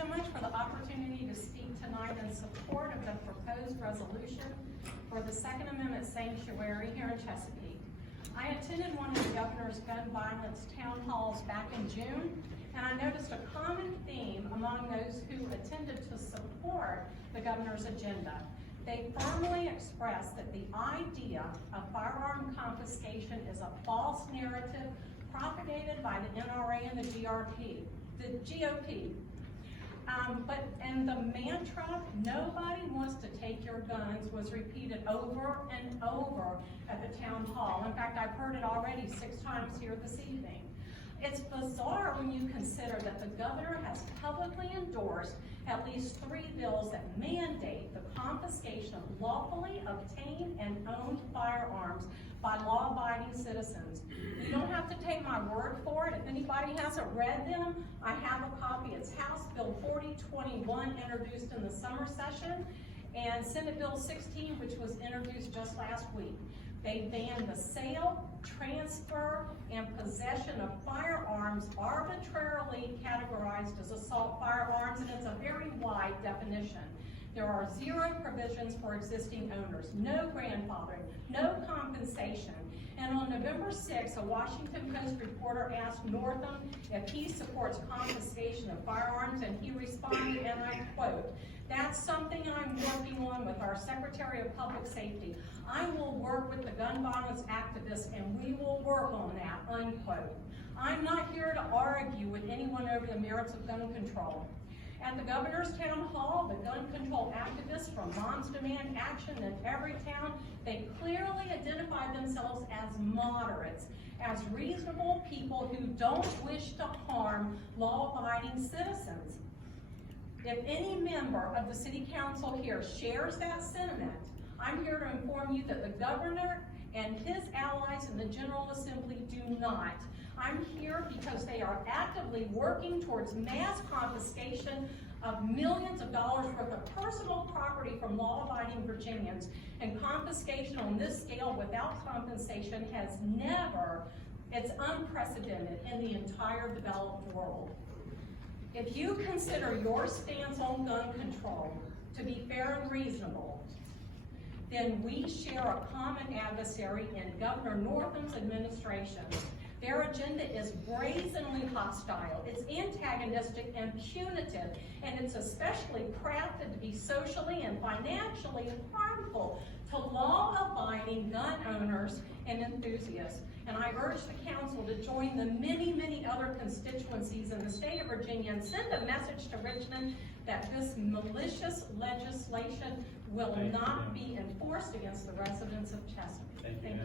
so much for the opportunity to speak tonight in support of the proposed resolution for the Second Amendment sanctuary here in Chesapeake. I attended one of the governor's gun violence town halls back in June, and I noticed a common theme among those who attended to support the governor's agenda. They firmly expressed that the idea of firearm confiscation is a false narrative propagated by the NRA and the GOP. And the mantra, "nobody wants to take your guns," was repeated over and over at the town hall. In fact, I've heard it already 6 times here this evening. It's bizarre when you consider that the governor has publicly endorsed at least 3 bills that mandate the confiscation of lawfully obtained and owned firearms by law-abiding citizens. You don't have to take my word for it. If anybody hasn't read them, I have a copy. It's House Bill 4021, introduced in the summer session, and Senate Bill 16, which was introduced just last week. They ban the sale, transfer, and possession of firearms arbitrarily categorized as assault firearms, and it's a very wide definition. There are 0 provisions for existing owners, no grandfathering, no compensation. And on November 6th, a Washington Post reporter asked Northam if he supports confiscation of firearms, and he responded, and I quote, "That's something I'm working on with our Secretary of Public Safety. I will work with the gun violence activists, and we will work on that," unquote. I'm not here to argue with anyone over the merits of gun control. At the governor's town hall, the gun control activists from Moms Demand Action in every town, they clearly identified themselves as moderates, as reasonable people who don't wish to harm law-abiding citizens. If any member of the city council here shares that sentiment, I'm here to inform you that the governor and his allies in the General Assembly do not. I'm here because they are actively working towards mass confiscation of millions of dollars worth of personal property from law-abiding Virginians, and confiscation on this scale without compensation has never, it's unprecedented in the entire developed world. If you consider your stance on gun control to be fair and reasonable, then we share a common adversary in Governor Northam's administration. Their agenda is brazenly hostile, it's antagonistic and punitive, and it's especially crafted to be socially and financially harmful to law-abiding gun owners and enthusiasts. And I urge the council to join the many, many other constituencies in the state of Virginia and send a message to Richmond that this malicious legislation will not be enforced against the residents of Chesapeake. Thank you.